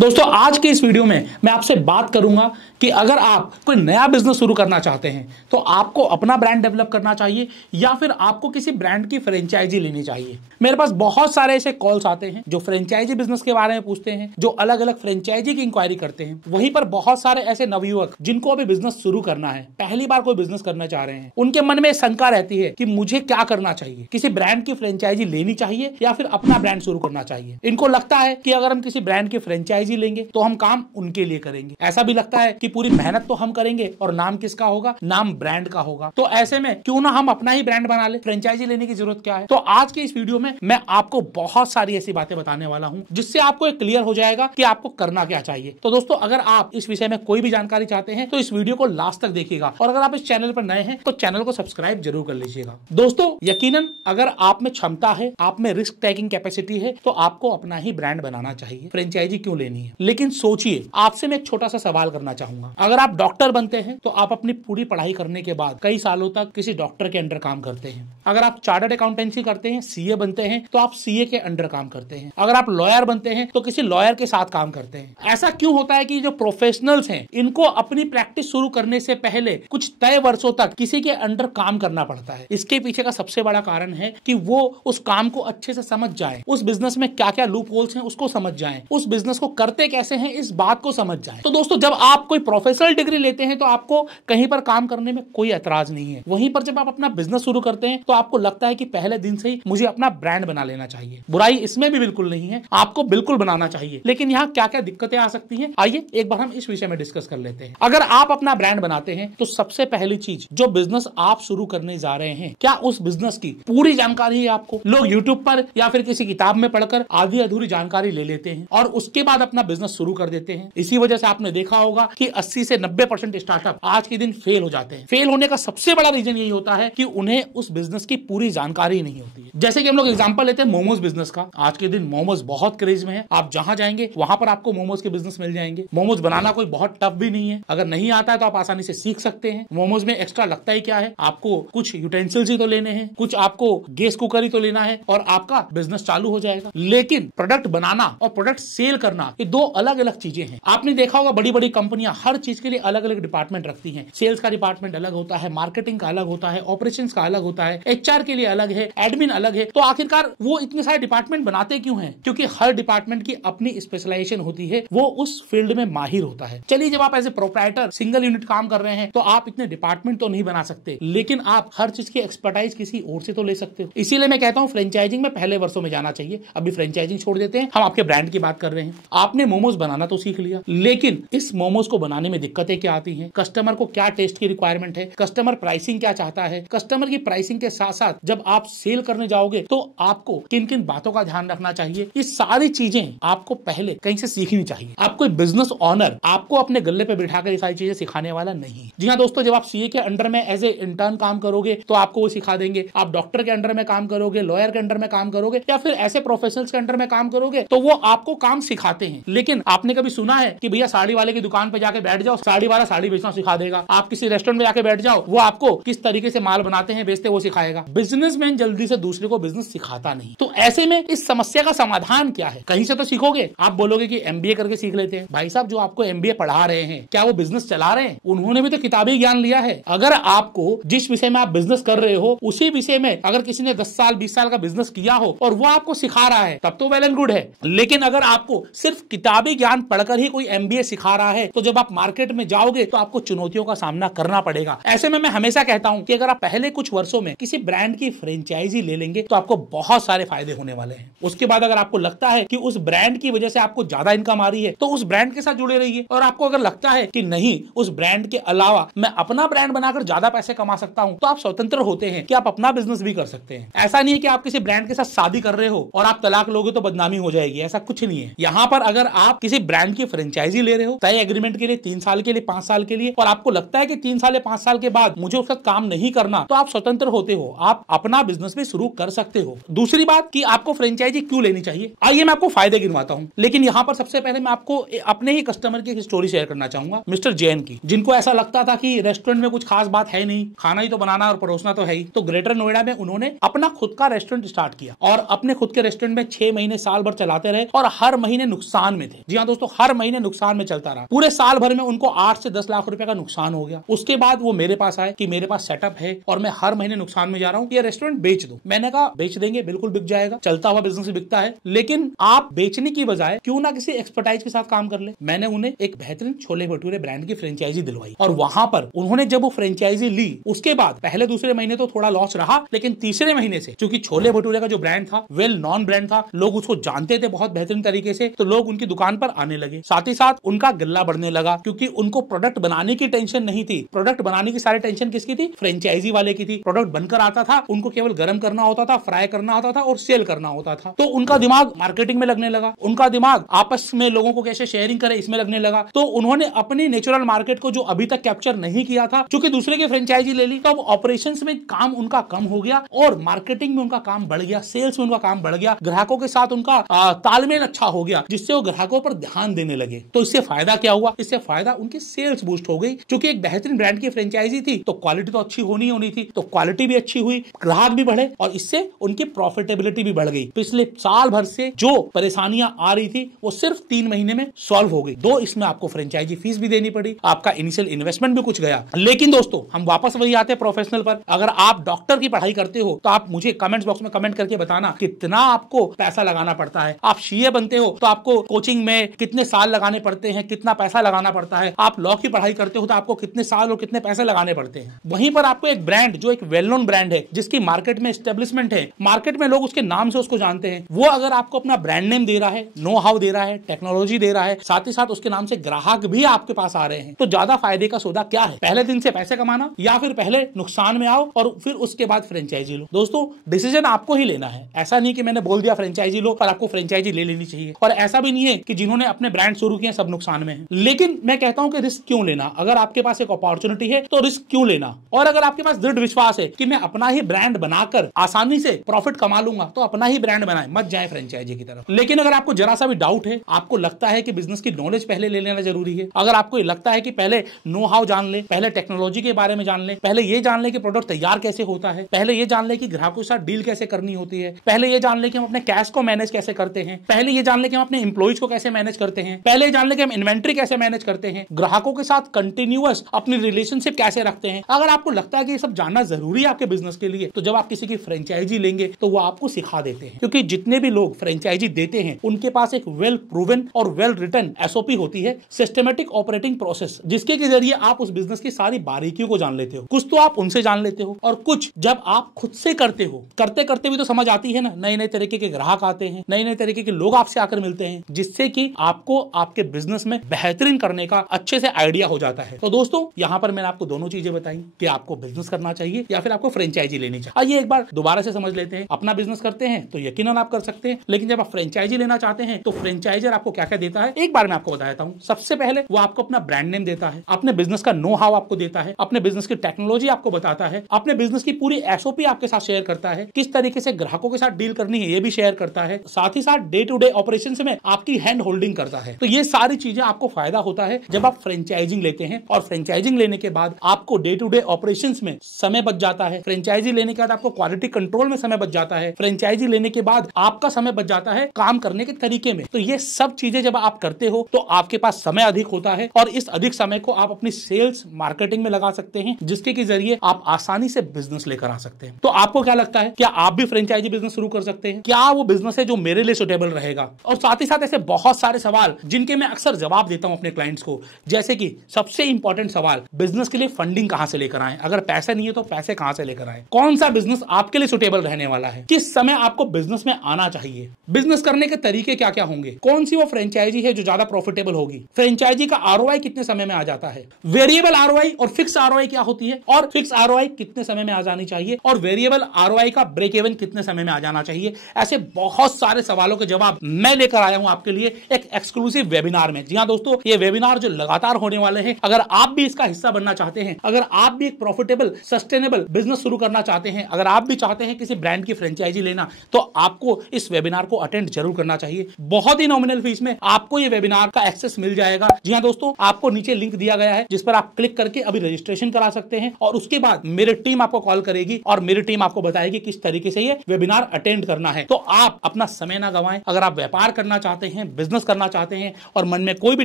दोस्तों आज के इस वीडियो में मैं आपसे बात करूंगा कि अगर आप कोई नया बिजनेस शुरू करना चाहते हैं तो आपको अपना ब्रांड डेवलप करना चाहिए या फिर आपको किसी ब्रांड की फ्रेंचाइजी लेनी चाहिए। मेरे पास बहुत सारे ऐसे कॉल्स आते हैं जो फ्रेंचाइजी बिजनेस के बारे में पूछते हैं, जो अलग अलग फ्रेंचाइजी की इंक्वायरी करते हैं। वहीं पर बहुत सारे ऐसे नवयुवक जिनको अभी बिजनेस शुरू करना है, पहली बार कोई बिजनेस करना चाह रहे हैं, उनके मन में शंका रहती है कि मुझे क्या करना चाहिए, किसी ब्रांड की फ्रेंचाइजी लेनी चाहिए या फिर अपना ब्रांड शुरू करना चाहिए। इनको लगता है कि अगर हम किसी ब्रांड की फ्रेंचाइजी लेंगे तो हम काम उनके लिए करेंगे। ऐसा भी लगता है कि पूरी मेहनत तो हम करेंगे और नाम किसका होगा, नाम ब्रांड का होगा। तो ऐसे में क्यों ना हम अपना ही ब्रांड बना ले, फ्रेंचाइजी लेने की जरूरत क्या है। तो आज के इस वीडियो में मैं आपको बहुत सारी ऐसी बातें बताने वाला हूं जिससे आपको एक क्लियर हो जाएगा कि आपको करना क्या चाहिए। तो दोस्तों अगर आप इस विषय में कोई भी जानकारी चाहते हैं तो इस वीडियो को लास्ट तक देखिएगा और अगर आप इस चैनल पर नए हैं तो चैनल को सब्सक्राइब जरूर कर लीजिएगा। दोस्तों यकीनन अगर आप में क्षमता है, आप में रिस्क टेकिंग कैपेसिटी है तो आपको अपना ही ब्रांड बनाना चाहिए। फ्रेंचाइजी क्यों लेनी है। लेकिन सोचिए, आपसे मैं एक छोटा सा सवाल करना चाहूंगा। अगर आप डॉक्टर बनते हैं तो आप अपनी पूरी पढ़ाई करने के बाद कई सालों तक किसी डॉक्टर के अंडर काम करते हैं। अगर आप चार्टर्ड अकाउंटेंसी करते हैं, सीए बनते हैं, तो आप सीए के अंडर काम करते हैं। अगर आप लॉयर बनते हैं तो किसी लॉयर के साथ काम करते हैं। ऐसा क्यों होता है कि जो प्रोफेशनल्स हैं इनको अपनी प्रैक्टिस शुरू करने से पहले कुछ तय वर्षों तक किसी के अंडर काम करना पड़ता है। इसके पीछे का सबसे बड़ा कारण है कि वो उस काम को अच्छे से समझ जाए, उस बिजनेस में क्या क्या लूप होल्स हैं उसको समझ जाए, उस बिजनेस को करते कैसे हैं इस बात को समझ जाए। तो दोस्तों जब आप कोई प्रोफेशनल डिग्री लेते हैं तो आपको कहीं पर काम करने में कोई ऐतराज नहीं है। वहीं पर जब आप अपना बिजनेस शुरू करते हैं तो आपको लगता है कि पहले दिन से ही मुझे अपना ब्रांड बना लेना चाहिए। बुराई इसमें भी बिल्कुल नहीं है, आपको बिल्कुल बनाना चाहिए। लेकिन यहाँ क्या क्या दिक्कतें आ सकती हैं, आइए एक बार हम इस विषय में डिस्कस कर लेते हैं। अगर आप अपना ब्रांड बनाते हैं तो सबसे पहली चीज, जो बिजनेस आप शुरू करने जा रहे हैं क्या उस बिजनेस की पूरी जानकारी है आपको। लोग यूट्यूब पर या फिर किसी किताब में पढ़कर आधी अधूरी जानकारी ले लेते हैं और उसके बाद अपना बिजनेस शुरू कर देते हैं। इसी वजह से आपने देखा होगा कि 80 से 90% स्टार्टअप आज के दिन फेल हो जाते हैं। फेल होने का सबसे बड़ा रीजन यही होता है कि उन्हें उस बिजनेस की पूरी जानकारी नहीं होती है। जैसे कि हम लोग एग्जांपल लेते हैं मोमोज बिजनेस का। आज के दिन मोमोज बहुत क्रेज में है। आप जहां जाएंगे वहां पर आपको मोमोज के बिजनेस मिल जाएंगे। मोमोज बनाना कोई बहुत टफ भी नहीं है। अगर नहीं आता है तो आप आसानी से सीख सकते हैं। मोमोज में एक्स्ट्रा लगता ही क्या है, आपको कुछ यूटेंसिल्स ही तो लेने हैं, कुछ आपको गैस कुकर ही तो लेना है और आपका बिजनेस चालू हो जाएगा। लेकिन प्रोडक्ट बनाना और प्रोडक्ट सेल करना ये दो अलग अलग चीजें हैं। आपने देखा होगा बड़ी बड़ी कंपनियां हर चीज के लिए अलग अलग डिपार्टमेंट रखती हैं। सेल्स का डिपार्टमेंट अलग होता है, मार्केटिंग का अलग होता है, ऑपरेशंस का अलग होता है, एचआर के लिए अलग है, एडमिन अलग है। तो आखिरकार वो इतने सारे डिपार्टमेंट बनाते क्यों हैं? क्योंकि हर डिपार्टमेंट की अपनी स्पेशलाइजेशन होती है, वो उस फील्ड में माहिर होता है। चलिए जब आप as a proprietor single unit काम कर रहे हैं तो आप इतने डिपार्टमेंट तो नहीं बना सकते, लेकिन आप हर चीज की एक्सपर्टाइज किसी और से तो ले सकते हो। इसीलिए मैं कहता हूं फ्रेंचाइजिंग में पहले वर्षों में जाना चाहिए। अभी फ्रेंचाइजिंग छोड़ देते हैं, हम आपके ब्रांड की बात कर रहे हैं। आपने मोमोज बनाना तो सीख लिया, लेकिन इस मोमोज को बनाने में दिक्कतें क्या आती हैं, कस्टमर को क्या टेस्ट की रिक्वायरमेंट है, कस्टमर प्राइसिंग क्या चाहता है, कस्टमर की प्राइसिंग के साथ साथ जब आप सेल करने जाओगे तो आपको किन किन बातों का ध्यान रखना चाहिए, ये सारी चीजें आपको पहले कहीं से सीखनी चाहिए। आप कोई बिजनेस ऑनर आपको अपने गले पे बिठाकर ये सारी चीजें सिखाने वाला नहीं। जी हाँ दोस्तों, जब आप सीए के अंडर में एज ए इंटर्न काम करोगे तो आपको वो सिखा देंगे। आप डॉक्टर के अंडर में काम करोगे, लॉयर के अंडर में काम करोगे या फिर ऐसे प्रोफेशनल्स के अंडर में काम करोगे तो वो आपको काम सिखाते हैं। लेकिन आपने कभी सुना है कि भैया साड़ी वाले की दुकान पे जाके बैठ जाओ, साड़ी वाला साड़ी बेचना सिखा देगा। आप किसी रेस्टोरेंट में जाके बैठ जाओ, वो आपको किस तरीके से माल बनाते हैं, बेचते वो सिखाएगा। बिजनेसमैन जल्दी से दूसरे को बिजनेस सिखाता नहीं। तो ऐसे में इस समस्या का समाधान क्या है? कहीं से तो सीखोगे। आप बोलोगे कि एमबीए करके सीख लेते हैं। भाई साहब, जो आपको एमबीए पढ़ा रहे हैं क्या वो बिजनेस चला रहे हैं? उन्होंने भी तो किताबी ज्ञान लिया है। अगर आपको जिस विषय में आप बिजनेस कर रहे हो उसी विषय में अगर किसी ने 10 साल 20 साल का बिजनेस किया हो और वो आपको सिखा रहा है तब तो वेल एंड गुड है। लेकिन अगर आपको सिर्फ किताबी ज्ञान पढ़कर ही कोई एमबीए सिखा रहा है तो जब आप मार्केट में जाओगे तो आपको चुनौतियों का सामना करना पड़ेगा। ऐसे में मैं हमेशा कहता हूं कि अगर आप पहले कुछ वर्षों में किसी ब्रांड की फ्रेंचाइजी ले लेंगे तो आपको बहुत सारे फायदे होने वाले हैं। उसके बाद अगर आपको लगता है कि उस ब्रांड की वजह से आपको ज्यादा इनकम आ रही है तो उस ब्रांड के साथ जुड़े रहिए। और आपको अगर लगता है कि नहीं, उस ब्रांड के अलावा मैं अपना ब्रांड बनाकर ज्यादा पैसे कमा सकता हूं, तो आप स्वतंत्र होते हैं कि आप अपना बिजनेस भी कर सकते हैं। ऐसा नहीं है कि आप किसी ब्रांड के साथ शादी कर रहे हो और आप तलाक लोगे तो बदनामी हो जाएगी, ऐसा कुछ नहीं है। यहाँ पर अगर आप किसी ब्रांड की फ्रेंचाइजी ले रहे हो तय एग्रीमेंट के लिए 3 साल के लिए 5 साल के लिए और आपको लगता है कि 3 साल या 5 साल के बाद मुझे उसका काम नहीं करना, तो आप स्वतंत्र होते हो, आप अपना बिजनेस भी शुरू कर सकते हो। दूसरी बात कि आपको फ्रेंचाइजी क्यों लेनी चाहिए, आइए मैं आपको फायदे गिनवाता हूं। लेकिन यहाँ पर सबसे पहले मैं आपको अपने ही कस्टमर की एक स्टोरी शेयर करना चाहूंगा, मिस्टर जैन की, जिनको ऐसा लगता था कि रेस्टोरेंट में कुछ खास बात है नहीं, खाना ही तो बनाना और परोसना तो है ही। तो ग्रेटर नोएडा में उन्होंने अपना खुद का रेस्टोरेंट स्टार्ट किया और अपने खुद के रेस्टोरेंट में 6 महीने साल भर चलाते रहे और हर महीने नुकसान नुकसान में थे। जी हाँ दोस्तों, हर महीने नुकसान में चलता रहा। पूरे साल भर में उनको 8 से 10 लाख रुपए का नुकसान हो गया। उसके बाद वो मेरे पास आए कि मेरे पास सेटअप है और मैं हर महीने नुकसान में जा रहा हूँ, ये रेस्टोरेंट बेच दो। मैंने कहा बेच देंगे, बिल्कुल बिक जाएगा, चलता हुआ बिजनेस बिकता है, लेकिन आप बेचने की बजाय क्यों ना किसी एक्सपर्टाइज के साथ काम कर ले। मैंने उन्हें एक बेहतरीन छोले भटूरे ब्रांड की फ्रेंचाइजी दिलवाई और वहां पर उन्होंने जब वो फ्रेंचाइजी ली, उसके बाद पहले दूसरे महीने तो थोड़ा लॉस रहा, लेकिन तीसरे महीने से क्योंकि छोले भटूरे का जो ब्रांड था वेल नॉन ब्रांड था, लोग उसको जानते थे बहुत बेहतरीन तरीके से, तो लोग उनकी दुकान पर आने लगे। साथ ही साथ उनका गल्ला बढ़ने लगा क्योंकि उनको प्रोडक्ट बनाने की टेंशन नहीं थी। प्रोडक्ट बनाने की सारी टेंशन किसकी थी? फ्रेंचाइजी वाले की थी। प्रोडक्ट बनकर आता था, उनको केवल गर्म करना होता था, फ्राई करना होता था और सेल करना होता था। तो उनका दिमाग मार्केटिंग में लगने लगा, उनका दिमाग आपस में लोगों को कैसे शेयरिंग करे इसमें लगने लगा। तो उन्होंने अपनी नेचुरल मार्केट को जो अभी तक कैप्चर नहीं किया था, क्योंकि दूसरे की फ्रेंचाइजी ले ली, तो अब ऑपरेशंस में काम उनका कम हो गया और मार्केटिंग में उनका काम बढ़ गया, सेल्स में उनका काम बढ़ गया, ग्राहकों के साथ उनका तालमेल अच्छा हो गया, जिससे वो ग्राहकों पर ध्यान देने लगे। तो इससे फायदा क्या हुआ? इससे फायदा उनकी सेल्स बूस्ट हो गई। क्योंकि एक बेहतरीन ब्रांड की फ्रेंचाइजी थी तो क्वालिटी तो अच्छी होनी थी, तो क्वालिटी भी अच्छी हुई, ग्राहक भी बढ़े और इससे उनकी प्रॉफिटेबिलिटी भी बढ़ गई। पिछले साल भर से जो परेशानियां आ रही थी वो सिर्फ 3 महीने में सॉल्व हो गई। दो, इसमें आपको फ्रेंचाइजी फीस भी देनी पड़ी, आपका इनिशियल इन्वेस्टमेंट भी कुछ गया। लेकिन दोस्तों हम वापस वही आते हैं प्रोफेशनल पर। अगर आप डॉक्टर की पढ़ाई करते हो तो आप मुझे कमेंट्स बॉक्स में कमेंट करके बताना कितना आपको पैसा लगाना पड़ता है। आप सीए बनते हो तो आपको कोचिंग में कितने साल लगाने पड़ते हैं, कितना पैसा लगाना पड़ता है। आप लॉ की पढ़ाई करते हो तो आपको कितने साल और कितने पैसे लगाने पड़ते हैं। वहीं पर आपको एक ब्रांड जो एक वेल नोन ब्रांड है, जिसकी मार्केट में एस्टेब्लिशमेंट है, मार्केट में लोग उसके नाम से उसको जानते हैं, वो अगर आपको अपना ब्रांड नेम दे रहा है, नो हाउ दे रहा है, टेक्नोलॉजी दे रहा है, साथ ही साथ उसके नाम से ग्राहक भी आपके पास आ रहे हैं, तो ज्यादा फायदे का सौदा क्या है? पहले दिन से पैसे कमाना या फिर पहले नुकसान में आओ और फिर उसके बाद फ्रेंचाइजी लो? दोस्तों डिसीजन आपको ही लेना है। ऐसा नहीं कि मैंने बोल दिया फ्रेंचाइजी लो और आपको फ्रेंचाइजी ले लेनी चाहिए, और ऐसा भी नहीं है कि जिन्होंने अपने ब्रांड शुरू किए सब नुकसान में है। लेकिन मैं कहता हूं कि रिस्क क्यों लेना? अगर आपके पास एक अपॉर्चुनिटी है तो रिस्क क्यों लेना? और अगर आपके पास दृढ़ विश्वास है कि मैं अपना ही ब्रांड बनाकर आसानी से प्रॉफिट कमा लूंगा, तो अपना ही ब्रांड बनाए, मत जाए फ्रेंचाइजी की तरफ। लेकिन अगर आपको जरा सा भी डाउट है, आपको लगता है कि बिजनेस की नॉलेज पहले ले लेना जरूरी है, अगर आपको लगता है कि पहले नो हाउ जान ले, पहले टेक्नोलॉजी के बारे में जान ले, पहले ये जान ले कि प्रोडक्ट तैयार कैसे होता है, पहले ये जान ले कि ग्राहकों के साथ डील कैसे करनी होती है, पहले ये जान ले कि हम अपने कैश को मैनेज कैसे करते हैं, पहले ये जान ले कि हम अपने एम्प्लॉइज को कैसे मैनेज करते हैं, पहले ये जान ले कि हम इन्वेंट्री कैसे मैनेज करते हैं, ग्राहकों के साथ कंटिन्यूअस अपनी रिलेशनशिप कैसे रखते हैं। अगर आपको लगता है कि ये सब जानना जरूरी है आपके बिजनेस के लिए, तो जब आप किसी की फ्रेंचाइजी लेंगे तो वो आपको सिखा देते हैं। क्योंकि जितने भी लोग फ्रेंचाइजी देते हैं उनके पास एक वेल प्रूवन और वेल रिटन एसओपी होती है, सिस्टमेटिक ऑपरेटिंग प्रोसेस, जिसके के जरिए आप उस बिजनेस की सारी बारीकियों को जान लेते हो। कुछ तो आप उनसे जान लेते हो और कुछ जब आप खुद से करते हो, करते करते भी तो समझ आती है ना, नए नए तरीके के ग्राहक आते हैं, नए नए तरीके के लोग आपसे आकर मिलते हैं, जिससे कि आपको आपके बिजनेस में बेहतरीन करने का अच्छे से आइडिया हो जाता है। तो दोस्तों यहाँ पर मैंने आपको दोनों चीजें बताई कि आपको बिजनेस करना चाहिए या फिर आपको फ्रेंचाइजी लेनी चाहिए। आइए एक बार दोबारा से समझ लेते हैं। अपना बिजनेस करते हैं तो यकीनन आप कर सकते हैं, लेकिन जब आप फ्रेंचाइजी लेना चाहते हैं तो फ्रेंचाइजर आपको क्या क्या देता है एक बार मैं आपको बता देता हूं। सबसे पहले वो आपको अपना ब्रांड नेम देता है, अपने बिजनेस का नो हाउ आपको देता है, अपने बिजनेस की टेक्नोलॉजी आपको बताता है, अपने बिजनेस की पूरी एसओपी आपके साथ शेयर करता है, किस तरीके से ग्राहकों के साथ डील करनी है ये भी शेयर करता है, साथ ही साथ डे टू डे ऑपरेशन में आपकी हैंड होल्डिंग करता है। तो ये सारी चीजें आपको फायदा होता है जब आप फ्रेंचाइजिंग लेते हैं, और फ्रेंचाइजिंग लेने के बाद आपको डे टू डे ऑपरेशंस में समय बच जाता है। फ्रेंचाइजी लेने के बाद आपको क्वालिटी कंट्रोल में समय बच जाता है। फ्रेंचाइजी लेने के बाद आपका समय बच जाता है काम करने के तरीके में। तो ये सब चीजें जब आप करते हो तो आपके पास समय अधिक होता है, और इस अधिक समय को आप अपनी सेल्स मार्केटिंग में लगा सकते हैं, जिसके के जरिए आप आसानी से बिजनेस लेकर आ सकते हैं। तो आपको क्या लगता है, क्या आप भी फ्रेंचाइजी बिजनेस शुरू कर सकते हैं? क्या वो बिजनेस है जो मेरे लिए सुटेबल रहेगा? और साथ ही साथ ऐसे बहुत सारे सवाल जिनके मैं अक्सर जवाब देता हूं अपने क्लाइंट्स को, जैसे कि सबसे इंपॉर्टेंट सवाल, बिजनेस के लिए फंडिंग कहां से लेकर आए? अगर पैसे नहीं है तो पैसे कहां से लेकर आए? कौन सा बिजनेस आपके लिए सुटेबल रहने वाला है? किस समय आपको बिजनेस में आना चाहिए? बिजनेस करने के तरीके क्या क्या होंगे? कौन सी वो फ्रेंचाइजी है जो ज्यादा प्रॉफिटेबल होगी? फ्रेंचाइजी का आरओआई कितने समय में आ जाता है? वेरिएबल आरओआई और फिक्स आरओआई क्या होती है? और फिक्स आरओआई कितने समय में आ जानी चाहिए? और वेरिएबल आरओआई का ब्रेक इवन कितने समय में आ जाना चाहिए? ऐसे बहुत सारे सवालों के जवाब मैं लेकर आया हूं आपके लिए एक एक्सक्लूसिव वेबिनार में। जी हां दोस्तों, ये वेबिनार जो लगातार होने वाले हैं, अगर आप भी इसका हिस्सा बनना चाहते हैं, अगर आप भी एक प्रॉफिटेबल सस्टेनेबल बिजनेस शुरू करना चाहते हैं, अगर आप भी चाहते हैं किसी ब्रांड की फ्रेंचाइजी लेना, तो आपको इस वेबिनार को अटेंड जरूर करना चाहिए। बहुत ही नॉमिनल फीस में आपको ये वेबिनार का एक्सेस मिल जाएगा। जी हां दोस्तों, आपको नीचे लिंक दिया गया है जिस पर आप क्लिक करके अभी रजिस्ट्रेशन करा सकते हैं, और उसके बाद मेरी टीम आपको कॉल करेगी और मेरी टीम आपको बताएगी किस तरीके से ये वेबिनार अटेंड करना है। तो आप अपना समय ना गवाएं। अगर आप व्यापार करना चाहते हैं, बिजनेस करना चाहते हैं और मन में कोई भी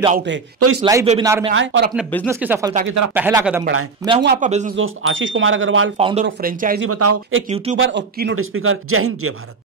डाउट है तो इस लाइव वेबिनार में आए और अपने बिजनेस की सफलता की तरफ पहला कदम बढ़ाएं। मैं हूं आपका बिजनेस दोस्त Ashish Kumar Agarwal, founder of franchisee Batao, एक यूट्यूबर और कीनोट स्पीकर। जय हिंद, जय भारत।